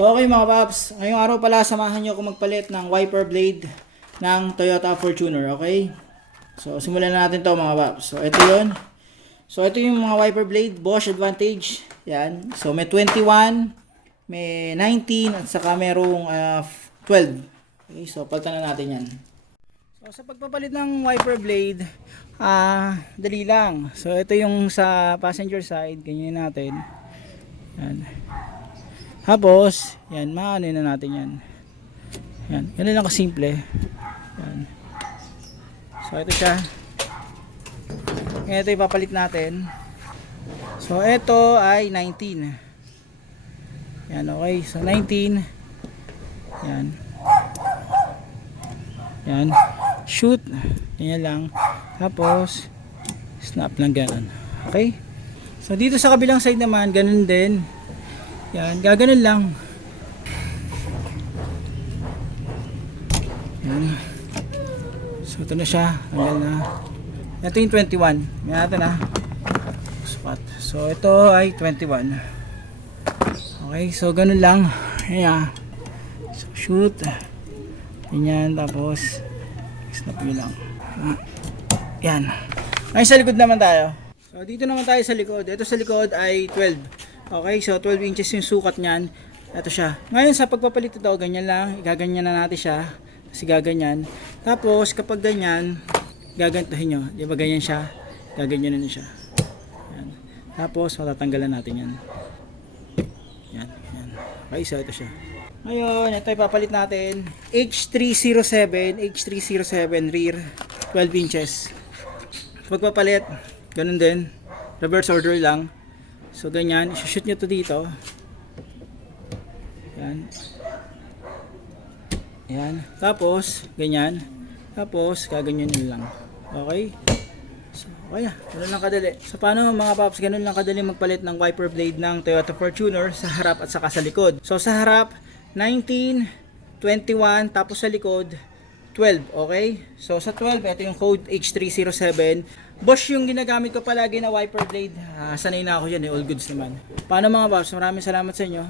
So okay mga paps, ngayong araw pala samahan nyo ako magpalit ng wiper blade ng Toyota Fortuner, okay? So simulan na natin to mga paps. So ito yun. So ito yung mga wiper blade, Bosch Advantage. Yan. So may 21, may 19 at saka merong 12. Okay, so palitan na natin yan. So sa pagpapalit ng wiper blade, dali lang. So ito yung sa passenger side, ganyan natin. Yan. Tapos, yan, maano na natin yan. Yan, ganun lang kasimple. Yan. So ito siya. Ito ipapalit natin. So ito ay 19. Yan, okay. So 19. Yan. Yan. Shoot. Ganyan lang. Tapos snap lang ganun. Okay? So dito sa kabilang side naman, ganun din. Yan, gaganon lang. Yan. So ito na siya. Tanggal na. Ito yung 21. Yan natin spot. So ito ay 21. Okay, so ganun lang. Ayan. So shoot. Ganyan, tapos snap nyo lang. Yan. Ngayon sa likod naman tayo. So dito naman tayo sa likod. Ito sa likod ay 12. Okay, so 12 inches yung sukat niyan. Ito siya. Ngayon sa pagpapalit ito, ganyan lang. Igaganyan na natin siya. Kasi gaganyan. Tapos kapag ganyan, gagantuhin nyo. Di ba ganyan siya? Gaganyan na siya. Yan. Tapos matatanggalan natin yan. Yan. Yan. Okay, so ito siya. Ngayon, ito ipapalit natin. H307 rear, 12 inches. Pagpapalit, ganun din. Reverse order lang. So ganyan, i-shoot nyo to dito. Yan. Yan. Tapos, ganyan. Tapos, gaganyan nyo lang. Okay? So, okay na. Ganun lang kadali. So, paano mga paps, ganun lang kadali magpalit ng wiper blade ng Toyota Fortuner sa harap at saka sa likod. So, sa harap, 19, 21, tapos sa likod, 12. Okay? So, sa 12, ito yung code H307. Bosch yung ginagamit ko palagi na wiper blade. Sanay na ako yan, all goods naman. Paano mga paps, maraming salamat sa inyo.